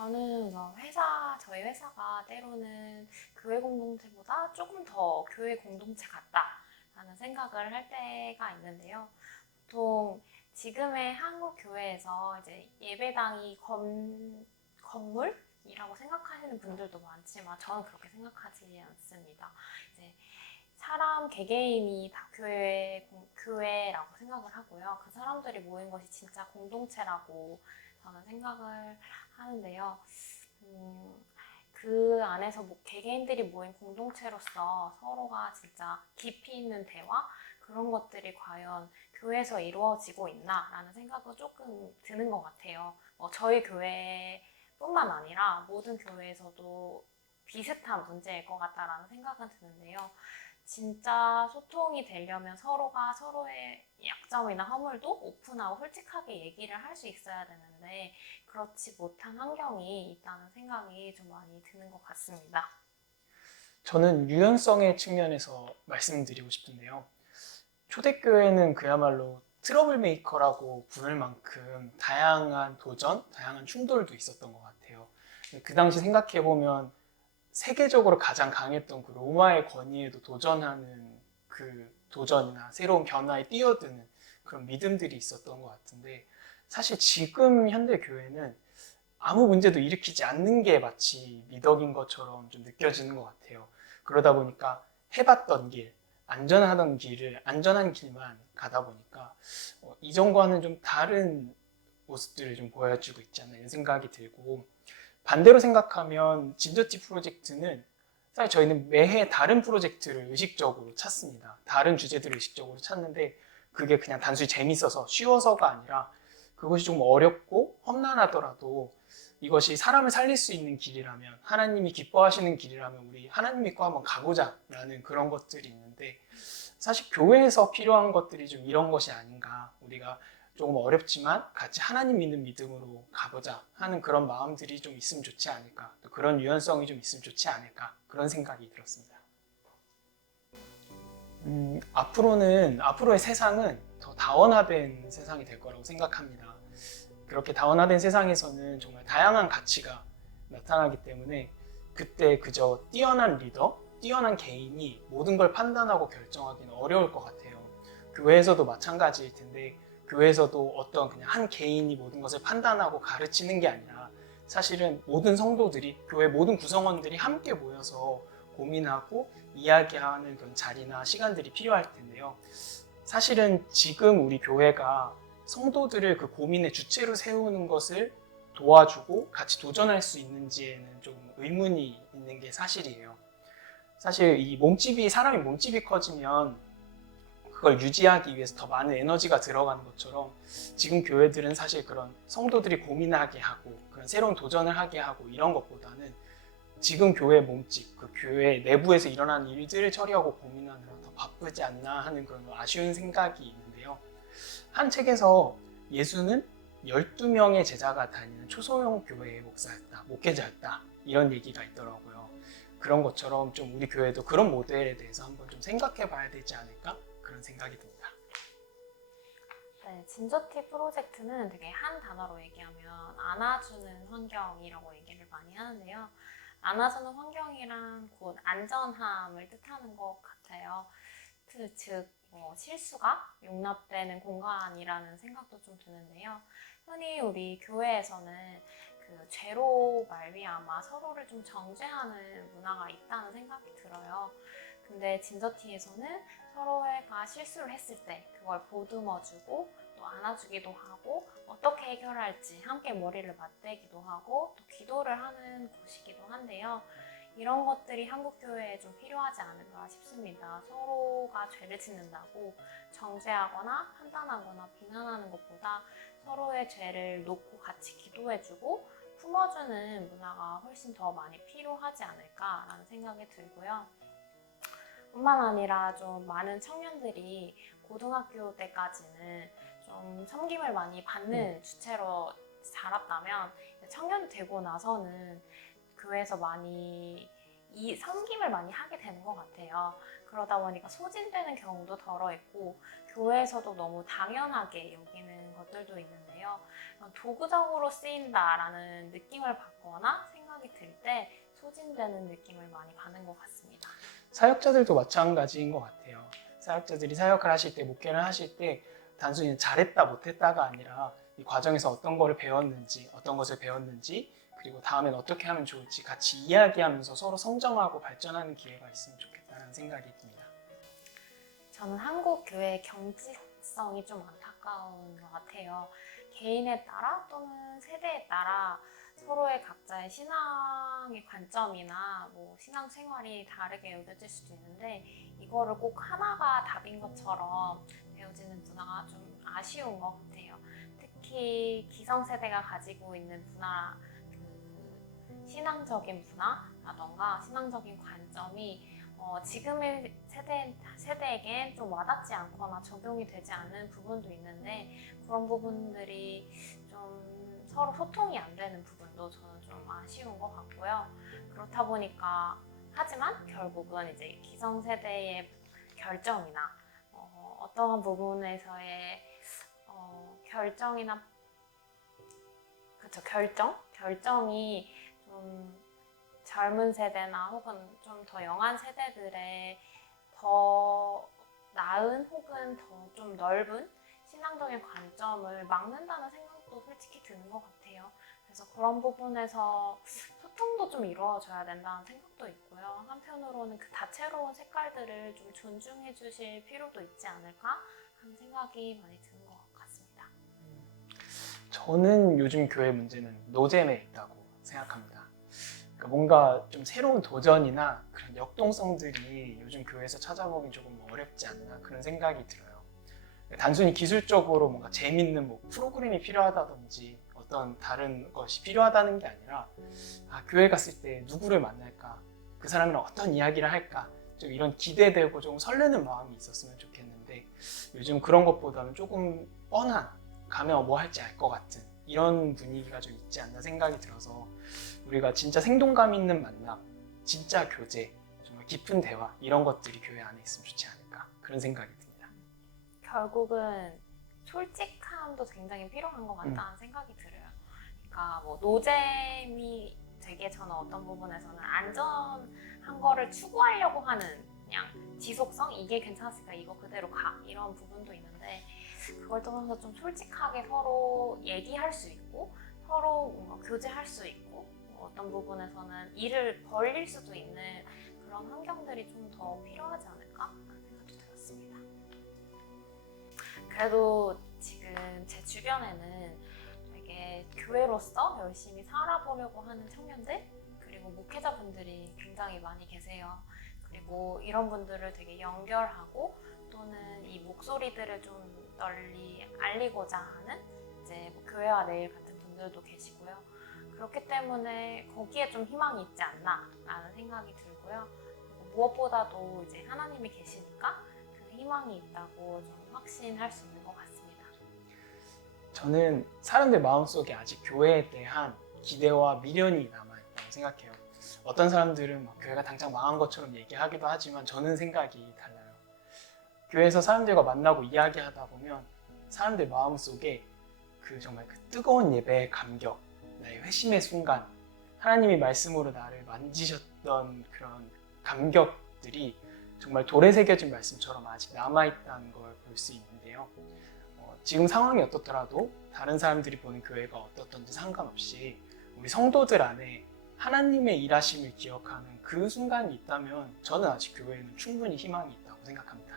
저는 저희 회사가 때로는 교회 공동체보다 조금 더 교회 공동체 같다라는 생각을 할 때가 있는데요. 보통 지금의 한국 교회에서 이제 예배당이 건물이라고 생각하시는 분들도 많지만 저는 그렇게 생각하지 않습니다. 이제 사람 개개인이 다 교회라고 생각을 하고요. 그 사람들이 모인 것이 진짜 공동체라고 저는 생각을 하는데요. 그 안에서 개개인들이 모인 공동체로서 서로가 진짜 깊이 있는 대화 그런 것들이 과연 교회에서 이루어지고 있나라는 생각도 조금 드는 것 같아요. 저희 교회뿐만 아니라 모든 교회에서도 비슷한 문제일 것 같다라는 생각은 드는데요. 진짜 소통이 되려면 서로가 서로의 약점이나 허물도 오픈하고 솔직하게 얘기를 할 수 있어야 되는데 그렇지 못한 환경이 있다는 생각이 좀 많이 드는 것 같습니다. 저는 유연성의 측면에서 말씀드리고 싶은데요. 초대교회는 그야말로 트러블 메이커라고 부를 만큼 다양한 도전, 다양한 충돌도 있었던 것 같아요. 그 당시 생각해보면 세계적으로 가장 강했던 그 로마의 권위에도 도전하는 그 도전이나 새로운 변화에 뛰어드는 그런 믿음들이 있었던 것 같은데, 사실 지금 현대 교회는 아무 문제도 일으키지 않는 게 마치 미덕인 것처럼 좀 느껴지는 것 같아요. 그러다 보니까 해봤던 길, 안전하던 길을 안전한 길만 가다 보니까 이전과는 좀 다른 모습들을 좀 보여주고 있지 않나 이런 생각이 들고, 반대로 생각하면 진저티 프로젝트는 사실 저희는 매해 다른 프로젝트를 의식적으로 찾습니다. 다른 주제들을 의식적으로 찾는데 그게 그냥 단순히 재밌어서 쉬워서가 아니라 그것이 좀 어렵고 험난하더라도 이것이 사람을 살릴 수 있는 길이라면, 하나님이 기뻐하시는 길이라면 우리 하나님 믿고 한번 가보자 라는 그런 것들이 있는데, 사실 교회에서 필요한 것들이 좀 이런 것이 아닌가, 우리가 조금 어렵지만 같이 하나님 믿는 믿음으로 가보자 하는 그런 마음들이 좀 있으면 좋지 않을까, 또 그런 유연성이 좀 있으면 좋지 않을까, 그런 생각이 들었습니다. 앞으로의 세상은 더 다원화된 세상이 될 거라고 생각합니다. 그렇게 다원화된 세상에서는 정말 다양한 가치가 나타나기 때문에 그때 그저 뛰어난 리더, 뛰어난 개인이 모든 걸 판단하고 결정하기는 어려울 것 같아요. 교회에서도 마찬가지일 텐데, 교회에서도 어떤 그냥 한 개인이 모든 것을 판단하고 가르치는 게 아니라 사실은 모든 성도들이, 교회 모든 구성원들이 함께 모여서 고민하고 이야기하는 그런 자리나 시간들이 필요할 텐데요. 사실은 지금 우리 교회가 성도들을 그 고민의 주체로 세우는 것을 도와주고 같이 도전할 수 있는지에는 좀 의문이 있는 게 사실이에요. 사실 사람이 몸집이 커지면 그걸 유지하기 위해서 더 많은 에너지가 들어가는 것처럼 지금 교회들은 사실 그런 성도들이 고민하게 하고 그런 새로운 도전을 하게 하고 이런 것보다는 지금 교회 몸집, 그 교회 내부에서 일어나는 일들을 처리하고 고민하느라 더 바쁘지 않나 하는 그런 아쉬운 생각이 있는데요. 한 책에서 예수는 12명의 제자가 다니는 초소형 교회의 목회자였다. 이런 얘기가 있더라고요. 그런 것처럼 좀 우리 교회도 그런 모델에 대해서 한번 좀 생각해 봐야 되지 않을까? 그런 생각이 듭니다. 네, 진저티 프로젝트는 되게 한 단어로 얘기하면 안아주는 환경이라고 얘기를 많이 하는데요. 안아주는 환경이란 곧 안전함을 뜻하는 것 같아요. 즉, 실수가 용납되는 공간이라는 생각도 좀 드는데요. 흔히 우리 교회에서는 그 죄로 말미암아 서로를 좀 정죄하는 문화가 있다는 생각이 들어요. 근데 진저티에서는 서로가 실수를 했을 때 그걸 보듬어주고 또 안아주기도 하고 어떻게 해결할지 함께 머리를 맞대기도 하고 또 기도를 하는 곳이기도 한데요. 이런 것들이 한국 교회에 좀 필요하지 않을까 싶습니다. 서로가 죄를 짓는다고 정죄하거나 판단하거나 비난하는 것보다 서로의 죄를 놓고 같이 기도해주고 품어주는 문화가 훨씬 더 많이 필요하지 않을까라는 생각이 들고요. 뿐만 아니라 좀 많은 청년들이 고등학교 때까지는 좀 섬김을 많이 받는 주체로 자랐다면 청년이 되고 나서는 교회에서 많이 이 섬김을 많이 하게 되는 것 같아요. 그러다 보니까 소진되는 경우도 덜어 있고 교회에서도 너무 당연하게 여기는 것들도 있는데요. 도구적으로 쓰인다라는 느낌을 받거나 생각이 들 때 소진되는 느낌을 많이 받는 것 같습니다. 사역자들도 마찬가지인 것 같아요. 사역자들이 사역을 하실 때, 목회를 하실 때 단순히 잘했다 못했다가 아니라 이 과정에서 어떤 것을 배웠는지 그리고 다음엔 어떻게 하면 좋을지 같이 이야기하면서 서로 성장하고 발전하는 기회가 있으면 좋겠다는 생각이 듭니다. 저는 한국 교회의 경직성이 좀 안타까운 것 같아요. 개인에 따라 또는 세대에 따라 서로의 각자의 신앙의 관점이나 신앙생활이 다르게 여겨질 수도 있는데 이거를 꼭 하나가 답인 것처럼 배워지는 문화가 좀 아쉬운 것 같아요. 특히 기성세대가 가지고 있는 문화, 신앙적인 문화라던가 신앙적인 관점이 지금의 세대에겐 좀 와닿지 않거나 적용이 되지 않는 부분도 있는데 그런 부분들이 좀 서로 소통이 안 되는 부분도 저는 좀 아쉬운 것 같고요. 그렇다 보니까 하지만 결국은 이제 기성세대의 결정이나 어떠한 부분에서의 결정이 좀 젊은 세대나 혹은 좀 더 영한 세대들의 더 나은 혹은 더 좀 넓은 신앙적인 관점을 막는다는 생각도 솔직히 드는 것 같아요. 그래서 그런 부분에서 소통도 좀 이루어져야 된다는 생각도 있고요. 한편으로는 그 다채로운 색깔들을 좀 존중해 주실 필요도 있지 않을까 하는 생각이 많이 드는 것 같습니다. 저는 요즘 교회 문제는 노잼에 있다고 생각합니다. 그러니까 뭔가 좀 새로운 도전이나 그런 역동성들이 요즘 교회에서 찾아보기 조금 어렵지 않나 그런 생각이 들어요. 단순히 기술적으로 뭔가 재밌는 프로그램이 필요하다든지 어떤 다른 것이 필요하다는 게 아니라 교회 갔을 때 누구를 만날까? 그 사람이랑 어떤 이야기를 할까? 좀 이런 기대되고 좀 설레는 마음이 있었으면 좋겠는데 요즘 그런 것보다는 조금 뻔한 가면 뭐 할지 알 것 같은 이런 분위기가 좀 있지 않나 생각이 들어서 우리가 진짜 생동감 있는 만남, 진짜 교제, 정말 깊은 대화 이런 것들이 교회 안에 있으면 좋지 않을까 그런 생각이 듭니다. 결국은 솔직함도 굉장히 필요한 것 같다는 생각이 들어요. 그러니까 노잼이 되게 저는 어떤 부분에서는 안전한 거를 추구하려고 하는 그냥 지속성 이게 괜찮았으니까 이거 그대로 가 이런 부분도 있는데 그걸 떠나서 좀 솔직하게 서로 얘기할 수 있고 서로 뭔가 교제할 수 있고 어떤 부분에서는 일을 벌릴 수도 있는 그런 환경들이 좀 더 필요하지 않을까 하는 생각도 들었습니다. 그래도 지금 제 주변에는 되게 교회로서 열심히 살아보려고 하는 청년들 그리고 목회자분들이 굉장히 많이 계세요. 그리고 이런 분들을 되게 연결하고 또는 이 목소리들을 좀 널리 알리고자 하는 이제 교회와 내일 같은 분들도 계시고요. 그렇기 때문에 거기에 좀 희망이 있지 않나라는 생각이 들고요. 그리고 무엇보다도 이제 하나님이 계시니까 그 희망이 있다고 좀 확신할 수 있는 것 같습니다. 저는 사람들 마음속에 아직 교회에 대한 기대와 미련이 남아있다고 생각해요. 어떤 사람들은 교회가 당장 망한 것처럼 얘기하기도 하지만 저는 생각이 달라요. 교회에서 사람들과 만나고 이야기하다 보면 사람들 마음속에 정말 그 뜨거운 예배의 감격, 나의 회심의 순간, 하나님이 말씀으로 나를 만지셨던 그런 감격들이 정말 돌에 새겨진 말씀처럼 아직 남아있다는 걸 볼 수 있는데요. 지금 상황이 어떻더라도 다른 사람들이 보는 교회가 어떻든지 상관없이 우리 성도들 안에 하나님의 일하심을 기억하는 그 순간이 있다면 저는 아직 교회에는 충분히 희망이 있다고 생각합니다.